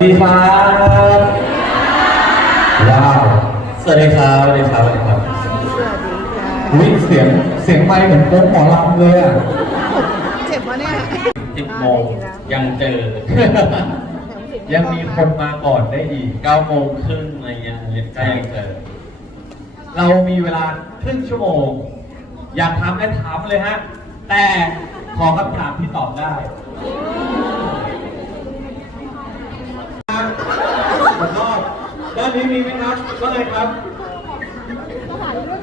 สวัสดีครับว้าวสวัสดีครับ สวัสดีครับ สวัสดีครับสวัสดีค่ะอุ้ยเสียง เสียงไมค์เหมือนโป๊กหมอลำเลยอะเจ็บวะเนี่ยสิบโมงยังเจอ ยังมีคนมาก่อนได้อีกเก้าโมงครึ่งอะไรเงี้ยก็ยังเจอ เรามีเวลาครึ่งชั่วโมง อยากถามได้ถามเลยฮะ แต่ขอคำถามที่ตอบได้แล้วก็ด้า นนี้มีไหมครับก็เลยครับ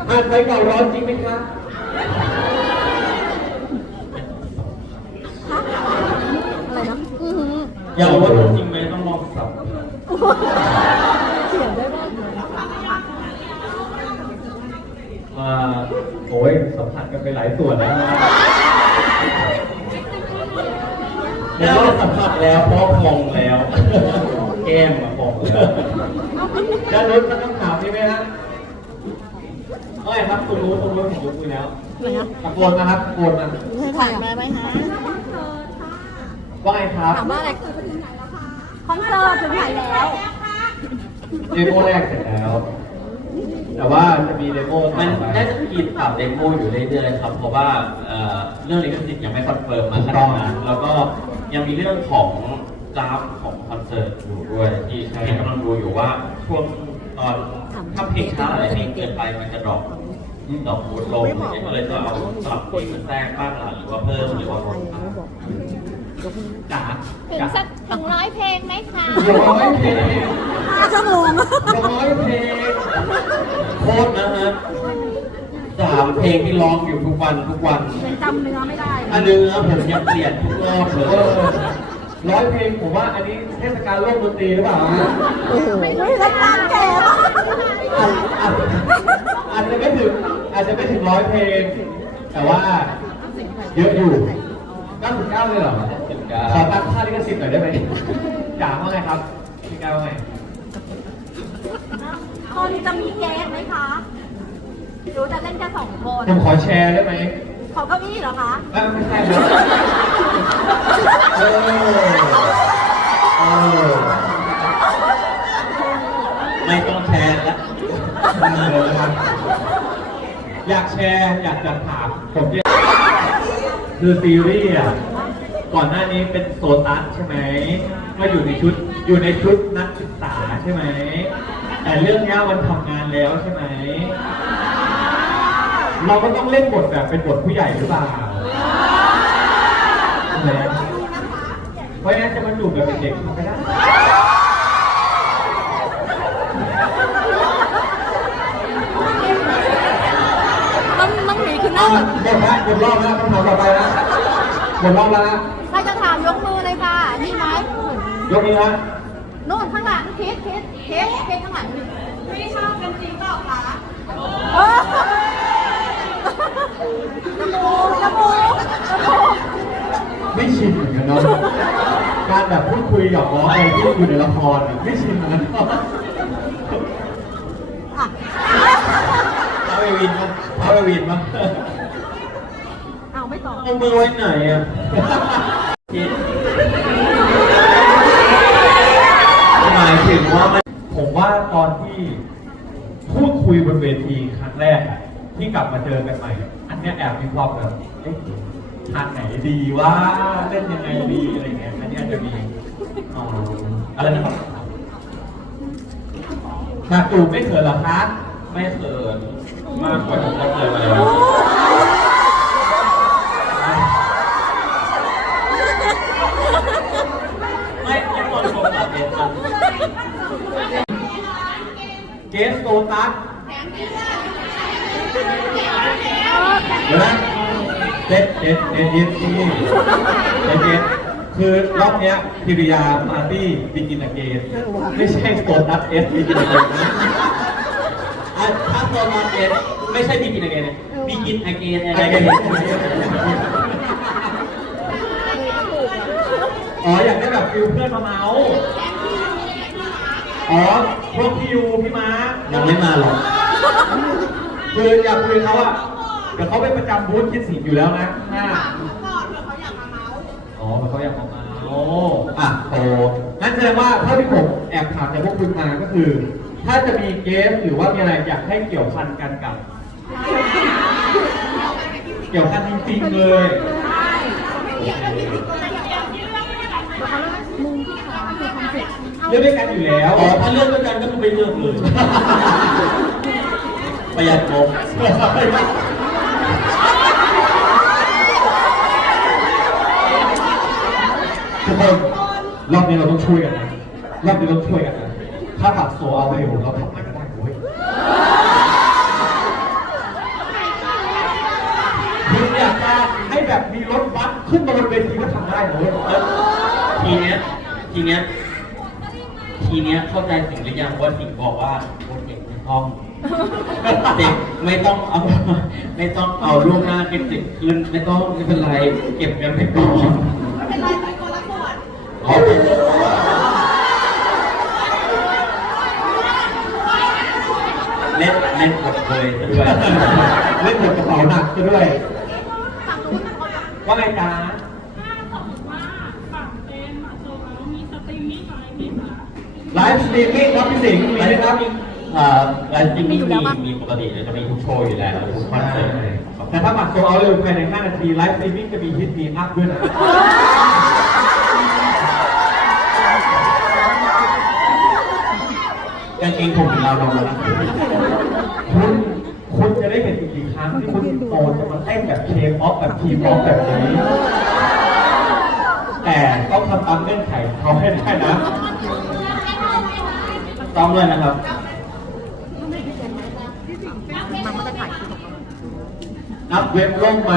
อ่านไปเก่าร้อนจริงไหมครับอะไรนะอือหืออยากรู้ว่าจริงไหมต้องลองสับเขียนได้บ้างมาโอ้ยสัมผัสกันไปหลายส่วนแล้วนะแล้วก็สัมผัสแล้วเพราะพองแล้ว แก้มมาพองแล้ว จะรู้สักคำถามนี้ไหมฮะเอ้ยครับคุณรู้คุณรู้ผมรู้คุยแล้วอะไรนะตะโกนนะครับตะโกนนะให้ถ่ายมาไหมฮะว่าไงครับถามว่าอะไรคอนเสิร์ตถึงไหนแล้วเดโมแรกเสร็จแล้ว แต่ว่าจะมีเดโมต่อมันไปน่าจะมีปรับเดโมอยู่เรื่อยๆครับ เพราะว่าเอ่อเรื่องลิขสิทธิ์ยังไม่คอนเฟิร์มมาขนาดนั้นแล้วก็ยังมีเรื่องของ กราฟของคอนเสิร์ตอยู่ด้วยที่ที่กำลังดูอยู่ว่าช่วงตอนถ้าเพลงช้าอะไรเพลงเกินไปมันจะดรอปดรอปบูทลงอย่างเงี้ยก็เลยต้องเอาสลับเพลงมาแทรกบ้างล่ะหรือว่าเพิ่มหรือว่าลดบ้างจ๋าถึงสักถึงร้อยเพลงไหมคะร้อยเพลงห้าชั่วโมงร้อยเพลงโคตรนะฮะสามเพลงที่ร้องอยู่ทุกวันทุกวันยังจำเนื้อไม่ได้อันเนื้อผมยังเปลี่ยนทุกรอบเลย ร้อยเพลงผมว่าอันนี้เทศกาลโลกดนตรีหรือเปล่าฮะโอ้โหแล้วตามแก่มากอาจอาจอาจจะไม่ถึงอาจจะไม่ถึงร้อยเพลง แต่ว่าเยอะอยู่99เลยเหรอ99ขอตั้งค่าลิขสิทธิ์หน่อยได้ไหมจ๋าว่าไงครับพี่ก้าวว่าไงคนจะมีเกสไหมคะหรือจะเล่นแค่สองคนผมขอแชร์ได้ไหม ขอเก้าอี้เหรอคะเอ้าไม่ใช่เอเออไม่ต้องแชร์แล้วอยากแชร์อยากจะถามผมเนี่ยคือซีรีส์อะก่อนหน้านี้เป็นโซตัสใช่ไหมก็อยู่ในชุดอยู่ในชุดนักศึกษาใช่ไหมแต่เรื่องนี้มันทำงานแล้วใช่ไหม เราก็ต้องเล่นบทแบบเป็นบทผู้ใหญ่หรือเปล่าใช่ไหมเพราะฉะนั้นจะมาจูบแบบเป็นเด็กทำไม่ได้ต้องต้องหนีขึ้นหน้าเอาละหมดแล้วหมดรอบแล้วคำถามต่อไปนะหมดรอบแล้วนะใครจะถามยกมือเลยค่ะนี่ไหมยกนี้นะนู่นข้างหลังคิดคิดคิดคิดข้างหลังไม่ชอบกันจริงเปล่าคะ เออจมูกจมูกจมูก ไม่ชินเหมือนกันเนาะ การแบบพูดคุยหยอกล้ออะไรที่อยู่ในละครไม่ชินเหมือนกันเนาะอะเอาไปวินมั้งเอาไปวินมั้งเอาไม่ตอบเอามือไว้ไหนอะหมายถึงว่ามันผมว่าตอนที่พูดคุยบนเวทีครั้งแรก ที่กลับมาเจอกันใหม่ อันเนี้ยแอบมีความแบบเอ๊ะ ทางไหนดีว่าเล่นยังไงดีอะไรเงี้ยอันนี้ยจะมีอ๋ออะไรนะครับมาตูไม่เขินหรอคะไม่เขินมากกว่าที่เขาเคยมาแล้วไม่ไม่ตอนชมแบบเป็นมันเกสโซตัสเดี๋ยวนะ เจ็ดเจ็ดเจ็ดเจ็ดที่เจ็ดเจ็ดคือรอบเนี้ยพิริยามาร์ตี้บิกินอเกนไม่ใช่โซตัสเอสบิกินอเกนนะอะถ้าตัวมาเอสไม่ใช่บีกินอเกนเนี่ยบีกินอเกนอะไรอเกกันนเนี่ยอ๋ออยากได้แบบฟิลเพื่อนมาเมาส์อ๋อพวกพี่ยูพี่ม้ายังไม่มาหรอกคืออยากคุยกับเขาอะ เดี๋ยวเขาไปประจำบูธคิดสิงอยู่แล้วนะห้าอ๋อเขาอยากมาเมาส์อะโตงั้นแสดงว่าถ้าที่ผมแอบถามจากพวกคุณมาก็คือ ถ้าจะมีเกมหรือว่ามีอะไรอยากให้เกี่ยวพันกันกับ เกี่ยวพันจริงๆเลยมุมที่ขาคือคอนเซ็ปต์เลือกด้วยกันอยู่แล้วอ๋อถ้าเลือกด้วยกันก็คือไม่เลือกเลย ประหยัดงบ ทุก คนรอบนี้เราต้องช่วยกันนะรอบนี้เราต้องช่วยกันนะถ้าตัดโซเอาไปอยู่เราทำอะไรก็ได้เว้ยคุณอยากจะให้แบบมีรถบัสขึ้นมาบนเวทีก็ทำได้นะเว้ยทีเนี้ยทีเนี้ยทีเนี้ยเข้าใจสิ่งหรือยังว่าสิ่งบอกว่าโอเด็กไม่ต้องเด็กไม่ต้องเอาไม่ต้องเอาลูกหน้าเก็บติดคืนไม่ต้องไม่เป็นไรเก็บกันไปก่อน เป็นไรไปคนละส่ วนอ๋อเล่นเล่นหมดเลยซะด้วยเล่นหมดกระเป๋าหนักซะด้วยฝั่งนู้นฝั่งคนละว่าไงจ๊ะถ้าสมมติว่าฝั่งเจมส์อะโซลมีสตรีมมิ่งอะไรไหมคะไลฟ์สตรีมมิ่งครับพี่สิงห์มีไหมครับเอ่อไลฟ์สตรีมมิ่งมีมีปกติจะมีทุกโชว์อยู่แล้วทุกคอนเสิร์ตแต่ถ้าบัตรโซเอาเร็วภายใน5นาทีไลฟ์สตรีมมิ่งจะมีฮิตมีอัพด้วยนะางเกงผมเราลงแล้วนะคุณคุณจะได้เห็นอีกกี่ครั้งที่คุณโตจะมาเต้นแบบเคปอปแบบทีป๊อปแบบนี้ แต่ต้องทำตามเงื่อนไขเขาให้ได้นะต้องด้วยนะครับนับเว็บล่มไหม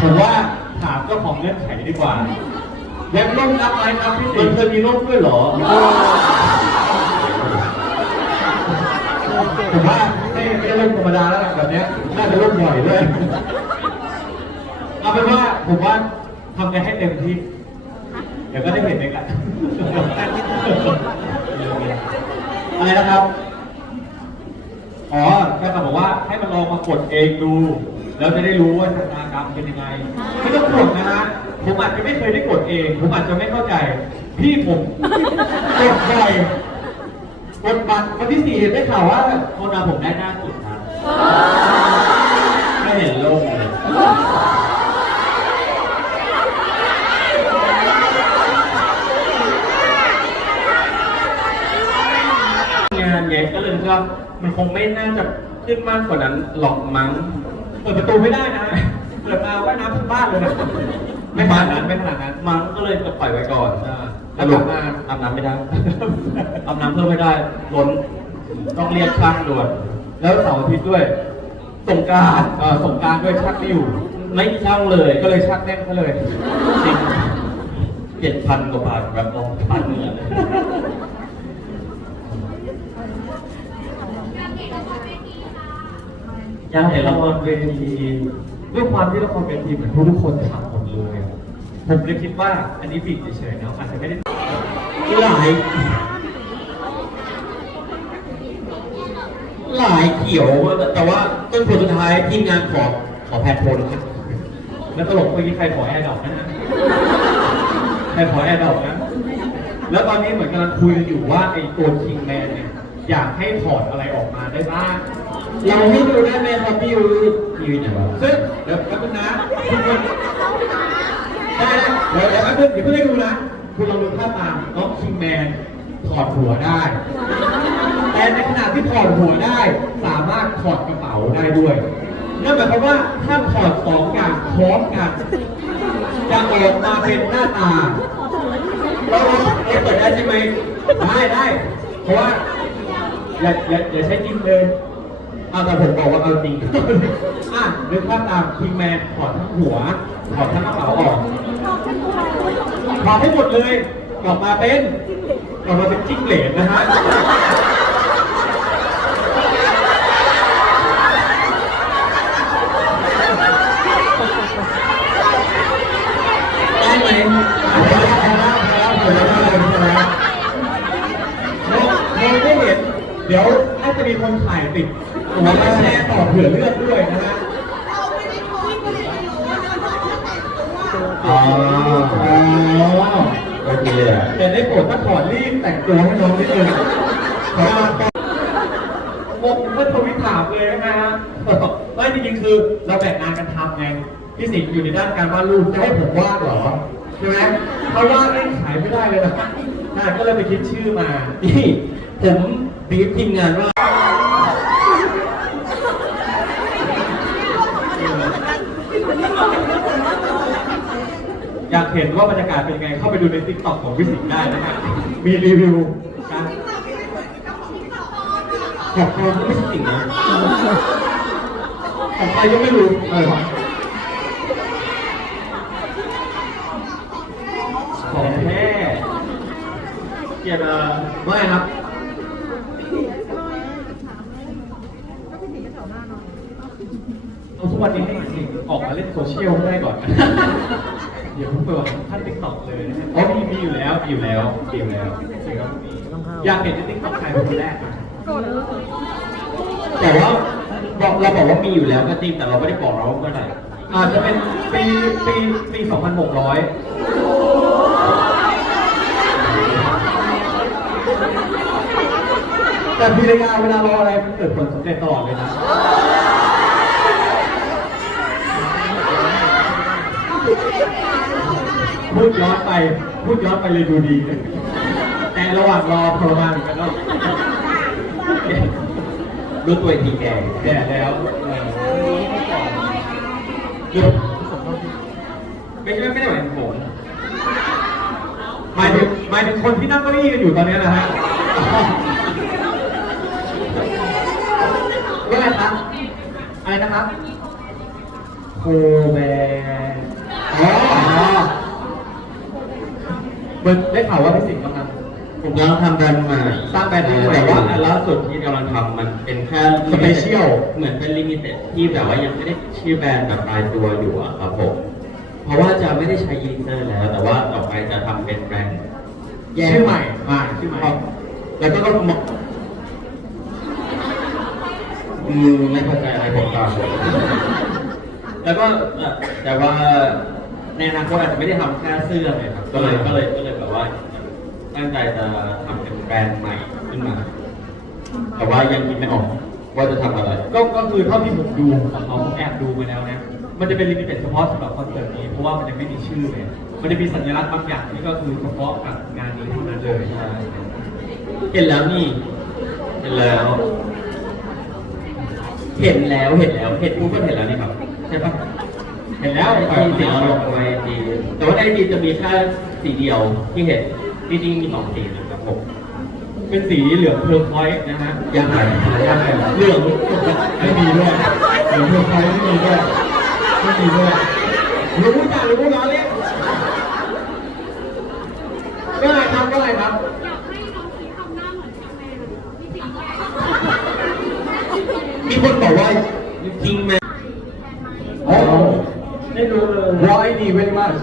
ผมว่าถามเจ้าของเงื่อนไขดีกว่า เว็บล่มนับไหมครับพี่สิงห์เคยมีล่มด้วยเหรอผมว่าไม่ไม่ได้ล่มธรรมดาแล้วล่ะแบบเนี้ยน่าจะล่มใหญ่ด้วยเอาเป็นว่าผมว่าทำกันให้เต็มที่ เดี๋ยวก็ได้เห็นเองแหละอะไรนะครับอ๋อแค่บอกว่าให้มันลองมากดเองดู แล้วจะได้รู้ว่าชะตากรรมเป็นยังไง ไม่ต้องกดนะฮะ ผมอาจจะไม่เคยได้กดเอง ผมอาจจะไม่เข้าใจ พี่ผมกดบ่อยกดบัตรวันที่สี่ได้ข่าวว่าโคนเราผมได้หน้าสุดนะไม่เห็นโลกเลยงานไงก็เลยว่ามันคงไม่น่าจะขึ้นมากกว่านั้นหรอกมั้งเปิดประตูไม่ได้นะ เปิดมาว่ายน้ำทั้งบ้านเลยนะ ไม่ขนาดนั้นไม่ขนาดนั้นมั้งก็เลยจะปล่อยไว้ก่อนอ่าสรุปอาบน้ำไม่ได้อาบน้ำเพิ่มไม่ได้ล้นต้องเรียกช่างด่วนแล้วเสาร์อาทิตย์ด้วยสงกรารเออสงกรารด้วยชักไม่อยู่ ไม่มีช่างเลย ก็เลยชักแน่นเขาเลยจริงเจ็ดพันกว่าบาทแบบลงพันเงินเลยยังเห็นละครเวทีด้วยความที่ละครเวทีเหมือนทุกๆคนทำหมดเลยอะ ผมเลยคิดว่าอันนี้ปิดเฉยๆนะอาจจะไม่ได้หลายหลายเขียวแต่ว่าจนผลสุดท้ายทีมงานขอขอแพทโพลครับแล้วตลกเมื่อกี้ใครขอแอร์ดอกนะใครขอแอร์ดอกนะ แล้วตอนนี้เหมือนกำลังคุยกันอยู่ว่าไอ้ตัวคิงแมนเนี่ยอยากให้ถอดอะไรออกมาได้บ้าง เราให้ดูได้ไหมครับพี่ยูพี่ยูเนี่ยว่าซึ่งเดี๋ยวแป๊บนึงนะคุณคน ได้นะเดี๋ยวเดี๋ยวแป๊บนึงเดี๋ยวเพิ่งให้ดูนะ คุณลองดูท่าตามน้องคิงแมนถอดหัวได้ แต่ในขณะที่ถอดหัวได้ สามารถถอดกระเป๋าได้ด้วย นั่นหมายความว่าถ้าถอดสองอย่างพร้อมกันจะออกมาเป็นหน้าตาเราเราเปิดได้ใช่ไหมได้ได้เพราะว่าอย่าอย่าอย่าใช้จริงเลยเอาแต่ผมบอกว่าเอาจริงอะนึกภาพตามคิงแมนถอดทั้งหัว ถอดทั้งกระเป๋าออกถอดให้หมดเลยออกมาเป็นออกมาเป็นจิ้งเหลนนะฮะได้ไหมเราได้เห็นเดี๋ยวน่าจะมีคนถ่ายติดหัวมาแชร์ต่อเผื่อเลือดด้วยนะฮะ เราไม่ได้ขอก็เลยไม่รู้ว่าเราต้อง อ๋อโอเคอะแต่ได้โปรดถ้าถอดรีบแต่งตัวให้น้องนิดนึงเพราะว่าผมก็ทวิตถามเลยนะฮะไม่จริงๆคือเราแบ่งงานกันทำไงพี่สิงห์อยู่ในด้านการวาดรูปจะให้ผมวาดเหรอใช่ไหมเพราะวาดไม่ขายไม่ได้เลยนะน่าก็เลยไปคิดชื่อมานี่ผมบีบทีมงานว่า อยากเห็นว่าบรรยากาศเป็นยังไง เข้าไปดูในติ๊กต็อกของพี่สิงห์ได้นะครับ มีรีวิวการของเขาไม่ใช่สิ่งนะของใครยังไม่รู้เออของแท้เกียรติไม่ครับเอาทุกวันนี้ให้สิงออกมาเล่นโซเชียลได้ก่อน เดี๋ยวผมไปว่าท่านติ๊กต็อกเลยนะฮะอ๋อมีมีอยู่แล้วมีอยู่แล้วมีอยู่แล้วสิงก็มีอยากเห็นในติ๊กต็อกใครเป็นคนแรกอะแต่ว่าบอกเราบอกว่ามีอยู่แล้วก็จริงแต่เราไม่ได้บอกเราว่าเมื่อไหร่อาจจะเป็นปีปีปี 2600 แต่พีรยาเวลารออะไรมันเกิดผลสำเร็จตลอดเลยนะ พูดย้อนไปพูดย้อนไปเลยดูดี แต่ระหว่างรอทรมานเหมือนกันเนาะรู้ตัวอีกทีแก่แย่แล้วเดี๋ยวไม่ใช่ไม่ได้หมายถึงผมหมายถึงหมายถึงคนที่นั่งเก้าอี้กันอยู่ตอนนี้นะฮะว่าอะไรครับอะไรนะครับโคแบร์อ๋อ เหมือนได้ข่าวว่าพี่สิงห์กำลังผมกำลังทำแบรนด์ใหม่สร้างแบรนด์ใหม่แต่ว่าอันล่าสุดที่กำลังทำมันเป็นแค่สเปเชียลเหมือนเป็นลิมิเต็ดที่แบบว่ายังไม่ได้ชื่อแบรนด์แบบตายตัวอยู่อะครับผมเพราะว่าจะไม่ได้ใช้ยีเซอร์แล้ว แต่ว่าต่อไปจะทำเป็นแบรนด์แยกชื่อใหม่มาชื่อใหม่ครับแล้วก็ก็มองอืมไม่เข้าใจอะไรผมตามเลยแล้วก็แต่ว่า ในอนาคตอาจจะไม่ได้ทำแค่เสื้อเลยครับ ก็เลยก็เลยก็เลยแบบว่าตั้งใจจะทำเป็นแบรนด์ใหม่ขึ้นมา แต่ว่ายังคิดไม่ออกว่าจะทำอะไร ก็ก็คือเท่าที่ผมดูของเขาผมแอบดูมาแล้วนะ มันจะเป็นลิมิเต็ดเฉพาะสำหรับคอนเสิร์ตนี้ เพราะว่ามันยังไม่มีชื่อเลย มันจะมีสัญลักษณ์บางอย่างที่ก็คือเฉพาะกับงานนี้เท่านั้นเลยใช่เห็นแล้วนี่ เห็นแล้ว เห็นแล้วเห็นแล้วเห็นปุ๊บก็เห็นแล้วนี่ครับใช่ปะ เห็นแล้วไอจีสีลงไอจีแต่ว่าในไอจีจะมีแค่สีเดียวที่เห็นจริงๆมีสองสีนะครับผมเป็นสีเหลืองเพอร์พอยต์นะฮะยังไงยังไงเหลืองไม่มีด้วยเหลืองเพอร์พอยต์ไม่มีด้วยไม่มีด้วยรู้จักหรือรู้ล้อเล่นก็อะไรครับก็อะไรครับอยากให้น้องพีทำหน้าเหมือนแชมเปญพี่สิงห์มีคนบอกว่าจริงไหม โอ้ไม่รู้ เลย Why d very much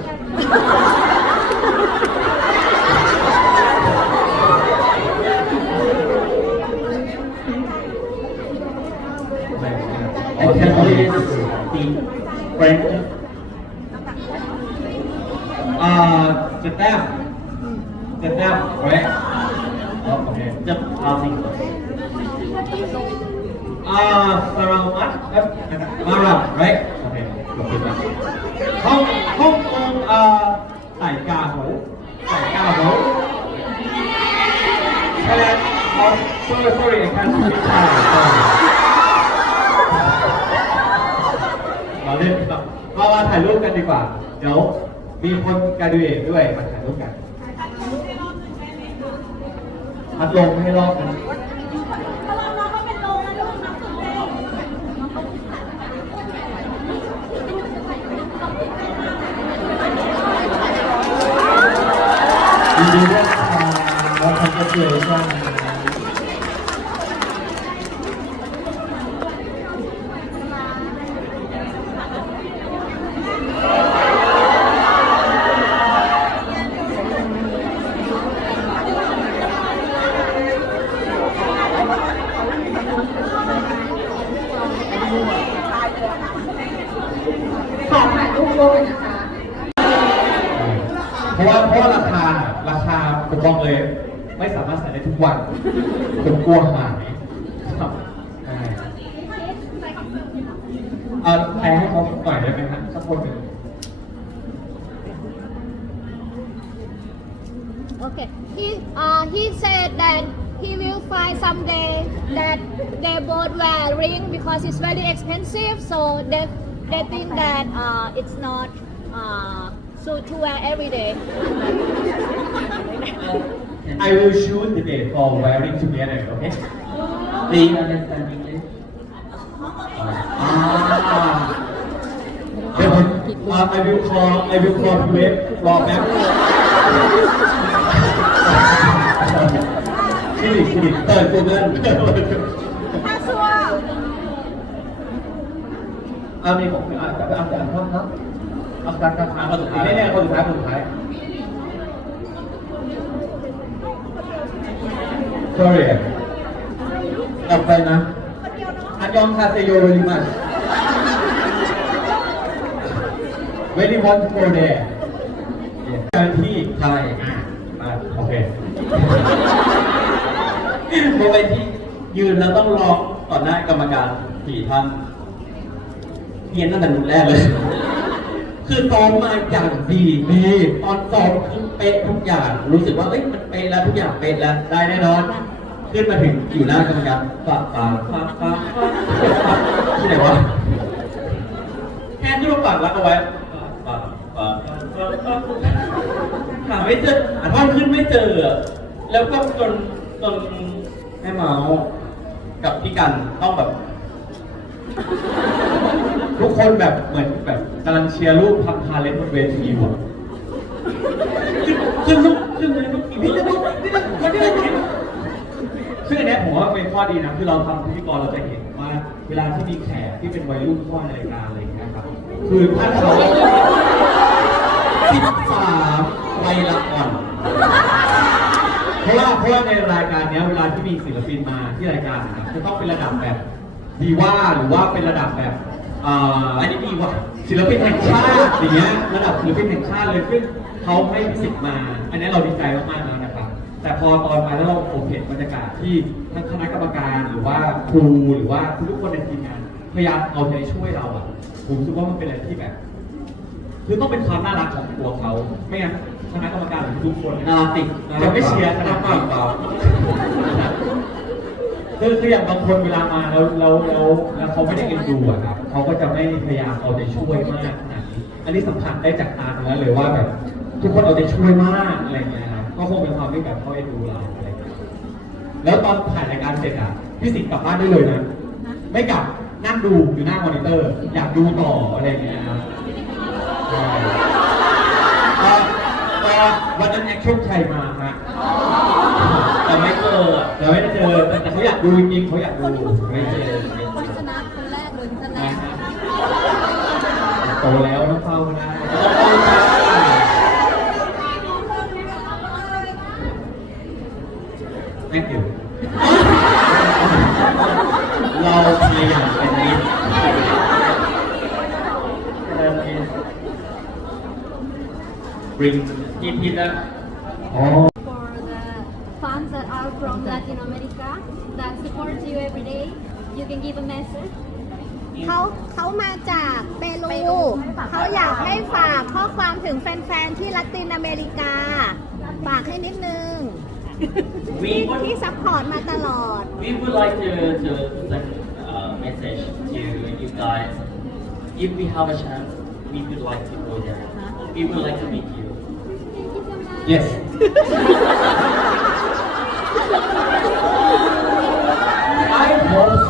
อ๋อแค่ตอนนี้ตี French อ่าเจ็ดแต้มเจ็ดแต้มโอเคโอเคจะเอาสิอ่าสรามัดครับมารา right โอเคขอบคุณนะห้องห้องก งอ่าไต่กาโหไต่กาโห Thailand oh sorry sorry I can't speak Thai sorry เราเล่นครับมามาถ่ายรูปกันดีกว่า เดี๋ยวมีคนการดูเองด้วยมาถ่ายรูปกันพัดลมให้รอบนะ เอาแปลให้เขาหน่อยได้ไหมครับสักคนหนึ่ง Okay. He uh, he said that he will find someday that they both wear ring because it's very expensive. So they they think that uh, it's not uh, so to wear every day. I will choose the day for wearing together okay Do you understand English? อ่าเดี๋ยวผมอ่า I will call I will call พี่เวฟรอแป๊บคลินิกคลินิกเปิดกูเกิล Casual. เอามีผมอะจะไปเอาแต่ข้างครับเอาการการค้าคนสุดท้ายเนี่ยคนสุดท้ายคนสุดท้าย sorry ออกไปนะ อันยองคาเซโย very much very want to go there การที่ใช่อ่าโอเคโมเมนที่ยืนแล้วต้องรองต่อหน้ากรรมการสี่ท่านเพียนตั้งแต่รุ่นแรกเลย คือซ้อมมาอย่างดีดีตอนซ้อมคือเป๊ะทุกอย่าง รู้สึกว่าเอ้ยมันเป๊ะแล้วทุกอย่างเป๊ะแล้วได้แน่นอน ขึ้นมาถึงอยู่หน้ากรรมการฝากฝากฝากฝากที่ไหนวะแค่ที่เราฝากรักเอาไว้ฝากฝากฝากฝากฝากหาไม่เจอหาท่อนขึ้นไม่เจอ แล้วก็จนจนแม่เมากับพี่กันต้องแบบ ทุกคนแบบเหมือนแบบกำลังเชียร์ลูกทำทาเลนต์บนเวทีอยู่อะขึ้นขึ้นขึ้นเลยทุกทีพี่จะต้องพี่จะคนที่ไหนซึ่งอันเนี้ย ผมว่าเป็นข้อดีนะคือเราทำพิธีกรเราจะเห็นว่า เวลาที่มีแขกที่เป็นวัยรุ่นเข้าในรายการอะไรอย่างเงี้ยครับคือถ้าเขาสิบสามวัยละอ่อนเพราะว่าเพราะว่าในรายการเนี้ยเวลาที่มีศิลปินมาที่รายการนะจะต้องเป็นระดับแบบดีว่าหรือว่าเป็นระดับแบบอ่าอันนี้ดีว่ะศิลปินแห่งชาติอย่างเงี้ยระดับศิลปินแห่งชาติเลยซึ่งเขาให้พิสิทธิ์มา อันนี้เราดีใจมากๆนะ แต่พอตอนมาแล้วเราผมเห็นบรรยากาศที่ทั้งคณะกรรมการหรือว่าครูหรือว่าทุกคนในทีมงานพยายามเอาใจช่วยเราอะผมรู้สึกว่ามันเป็นอะไรที่แบบ คือต้องเป็นความน่ารักของตัวเขาไม่งั้นคณะกรรมการหรือทุกคนน่ารักติจะไม่เชียร์ขนาดนี้เปล่าคือคืออย่างบางคนเวลามาแล้วแล้วแล้วแล้วเขาไม่ได้เอ็นดูอะครับเขาก็จะไม่พยายามเอาใจช่วยมากขนาดนี้อันนี้สัมผัสได้จากตาเนื้อเลยว่าแบบ ทุกคนเอาใจช่วยมากอะไรอย่างเงี้ย ก็คงเป็นความที่แบบเขาเอ็นดูเราอะไรอย่างเงี้ยแล้วตอนถ่ายรายการเสร็จอะพี่สิงห์กลับบ้านได้เลยนะ ไม่กลับนั่งดูอยู่หน้ามอนิเตอร์ อยากดูต่ออะไรอย่างเงี้ยครับใช่ก็ก็วันนั้นแอคชั่นชัยมาฮะแต่ไม่เจอแต่ไม่ได้เจอแต่แต่เขาอยากดูจริงๆเขาอยากดูไม่เจอคนชนะคนแรกเลยคนแรก โตแล้วต้องเฝ้านะ Thank you เราพยายามเป็นมิตร bring พี่พี่นะอ๋อ For the fans that are from Latin America that support you every day, you can give a message. เขาเขามาจากเปรูเขาอยากให้ฝากข้อความถึงแฟนๆที่ละตินอเมริกา ฝากให้นิดนึง we ที่ would ที่ซัพพอร์ตมาตลอด we would like to to send a message to you guys if we have a chance we would like to go there we would like to meet you yes. I hope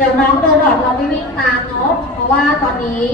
เดี๋ยวน้องโดนหลอกเราไม่วิ่งตามเนาะเพราะว่าตอนนี้